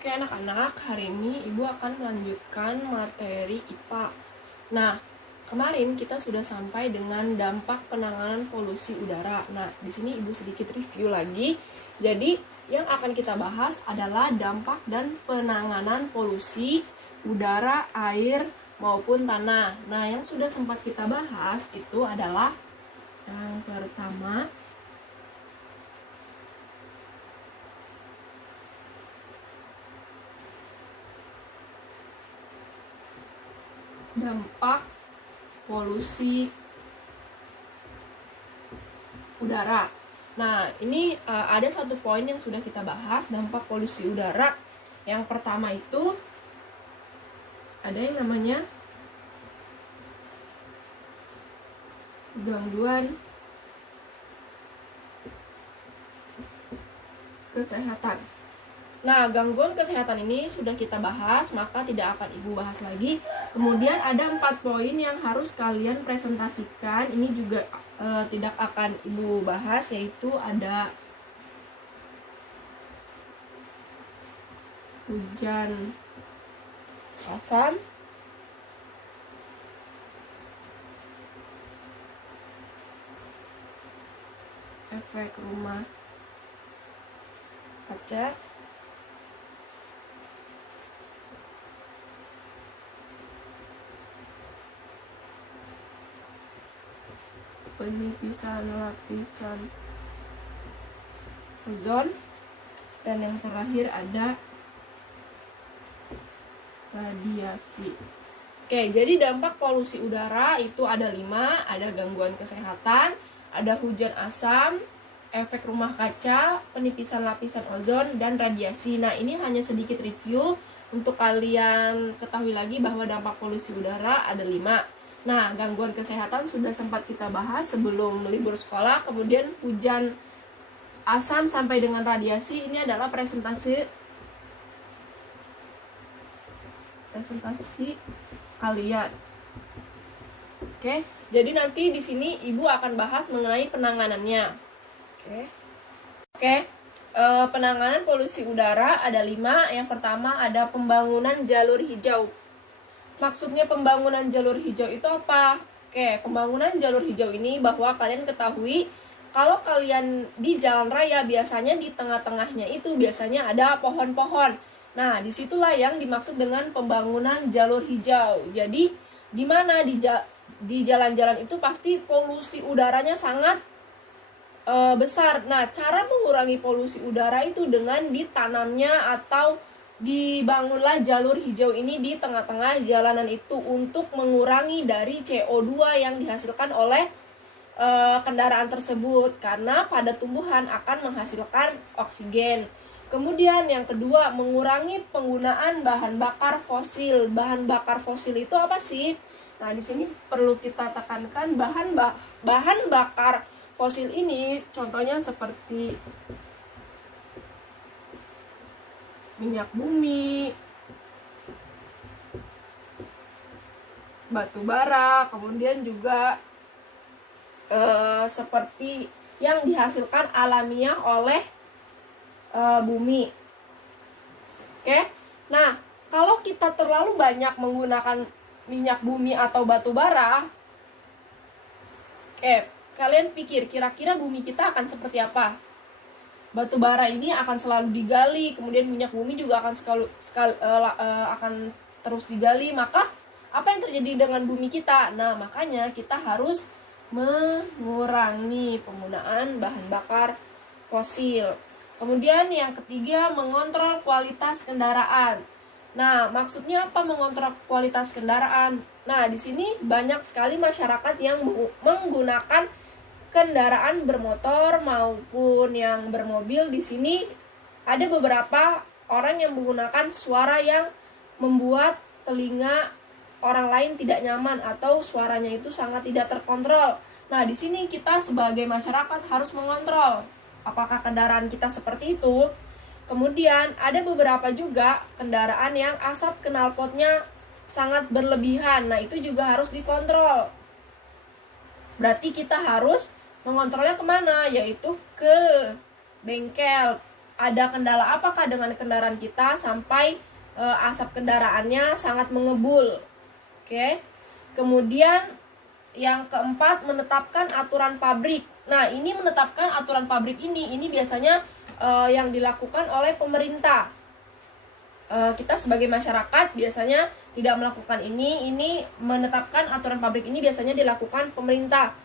Oke anak-anak, hari ini Ibu akan melanjutkan materi IPA. Nah, kemarin kita sudah sampai dengan dampak penanganan polusi udara. Nah, di sini Ibu sedikit review lagi. Jadi, yang akan kita bahas adalah dampak dan penanganan polusi udara, air, maupun tanah. Nah, yang sudah sempat kita bahas itu adalah yang pertama, dampak polusi udara. Nah, ini ada satu poin yang sudah kita bahas, dampak polusi udara. Yang pertama itu ada yang namanya gangguan kesehatan. Nah, gangguan kesehatan ini sudah kita bahas, maka tidak akan Ibu bahas lagi. Kemudian ada 4 poin yang harus kalian presentasikan. Ini juga tidak akan Ibu bahas, yaitu ada hujan asam, efek rumah kaca, penipisan lapisan ozon, dan yang terakhir ada radiasi. Oke, jadi dampak polusi udara itu ada 5, ada gangguan kesehatan, ada hujan asam, efek rumah kaca, penipisan lapisan ozon, dan radiasi. Nah, ini hanya sedikit review untuk kalian ketahui lagi bahwa dampak polusi udara ada 5. Nah, gangguan kesehatan sudah sempat kita bahas sebelum libur sekolah. Kemudian hujan asam sampai dengan radiasi, ini adalah presentasi kalian. Oke, jadi nanti di sini Ibu akan bahas mengenai penanganannya. Oke. Penanganan polusi udara ada 5. Yang pertama ada pembangunan jalur hijau. Maksudnya pembangunan jalur hijau itu apa? Oke, pembangunan jalur hijau ini bahwa kalian ketahui kalau kalian di jalan raya biasanya di tengah-tengahnya itu biasanya ada pohon-pohon. Nah, disitulah yang dimaksud dengan pembangunan jalur hijau. Jadi, di mana di jalan-jalan itu pasti polusi udaranya sangat besar. Nah, cara mengurangi polusi udara itu dengan ditanamnya atau dibangunlah jalur hijau ini di tengah-tengah jalanan itu untuk mengurangi dari CO2 yang dihasilkan oleh kendaraan tersebut, karena pada tumbuhan akan menghasilkan oksigen. Kemudian yang kedua, mengurangi penggunaan bahan bakar fosil. Bahan bakar fosil itu apa sih? Nah, di sini perlu kita tekankan bahan bakar fosil ini contohnya seperti minyak bumi, batu bara, kemudian juga seperti yang dihasilkan alamiah oleh bumi. Oke. Nah, kalau kita terlalu banyak menggunakan minyak bumi atau batu bara, kalian pikir kira-kira bumi kita akan seperti apa? Batu bara ini akan selalu digali, kemudian minyak bumi juga akan akan terus digali. Maka apa yang terjadi dengan bumi kita? Nah, makanya kita harus mengurangi penggunaan bahan bakar fosil. Kemudian yang ketiga, mengontrol kualitas kendaraan. Nah, maksudnya apa mengontrol kualitas kendaraan? Nah, di sini banyak sekali masyarakat yang menggunakan kendaraan bermotor maupun yang bermobil. Di sini ada beberapa orang yang menggunakan suara yang membuat telinga orang lain tidak nyaman atau suaranya itu sangat tidak terkontrol. Nah, di sini kita sebagai masyarakat harus mengontrol apakah kendaraan kita seperti itu. Kemudian ada beberapa juga kendaraan yang asap knalpotnya sangat berlebihan. Nah, itu juga harus dikontrol. Berarti kita harus mengontrolnya kemana? Yaitu ke bengkel ada kendala apakah dengan kendaraan kita sampai asap kendaraannya sangat mengebul. Oke. Kemudian yang keempat, menetapkan aturan pabrik. Nah, ini menetapkan aturan pabrik ini biasanya yang dilakukan oleh pemerintah. Kita sebagai masyarakat biasanya tidak melakukan ini menetapkan aturan pabrik ini biasanya dilakukan pemerintah.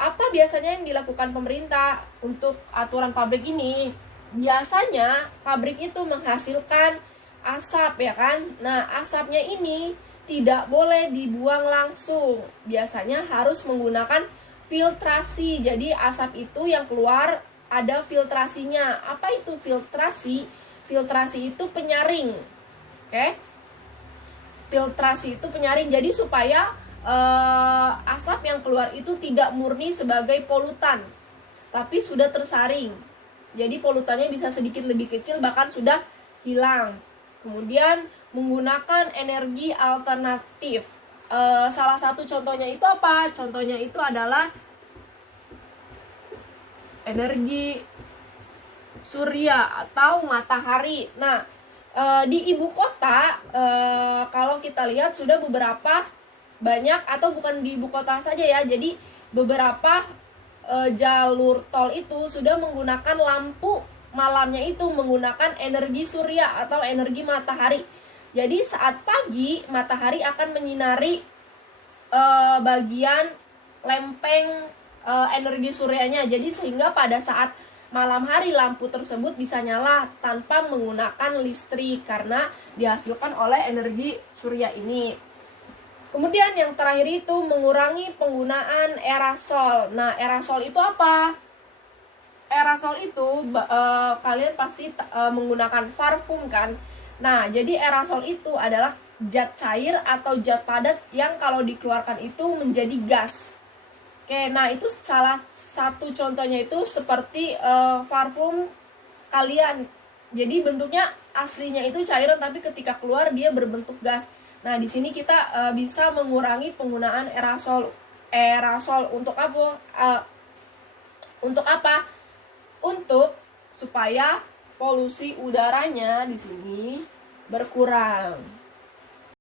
Apa biasanya yang dilakukan pemerintah untuk aturan pabrik ini? Biasanya pabrik itu menghasilkan asap, ya kan? Nah, asapnya ini tidak boleh dibuang langsung. Biasanya harus menggunakan filtrasi. Jadi asap itu yang keluar ada filtrasinya. Apa itu filtrasi? Filtrasi itu penyaring. Oke? Filtrasi itu penyaring. Jadi supaya asap yang keluar itu tidak murni sebagai polutan, tapi sudah tersaring. Jadi polutannya bisa sedikit lebih kecil, bahkan sudah hilang. Kemudian menggunakan energi alternatif. Salah satu contohnya itu apa? Contohnya itu adalah energi surya atau matahari. Nah, di ibu kota kalau kita lihat sudah beberapa banyak, atau bukan di ibu kota saja ya. Jadi beberapa jalur tol itu sudah menggunakan lampu malamnya itu menggunakan energi surya atau energi matahari. Jadi saat pagi matahari akan menyinari bagian lempeng energi suryanya. Jadi sehingga pada saat malam hari lampu tersebut bisa nyala tanpa menggunakan listrik karena dihasilkan oleh energi surya ini. Kemudian yang terakhir itu mengurangi penggunaan aerosol. Nah, aerosol itu apa? Aerosol itu kalian pasti menggunakan parfum kan. Nah, jadi aerosol itu adalah zat cair atau zat padat yang kalau dikeluarkan itu menjadi gas. Oke, nah itu salah satu contohnya itu seperti parfum kalian. Jadi bentuknya aslinya itu cairan tapi ketika keluar dia berbentuk gas. Nah, di sini kita bisa mengurangi penggunaan aerosol. Aerosol untuk apa? Untuk apa? Untuk supaya polusi udaranya di sini berkurang.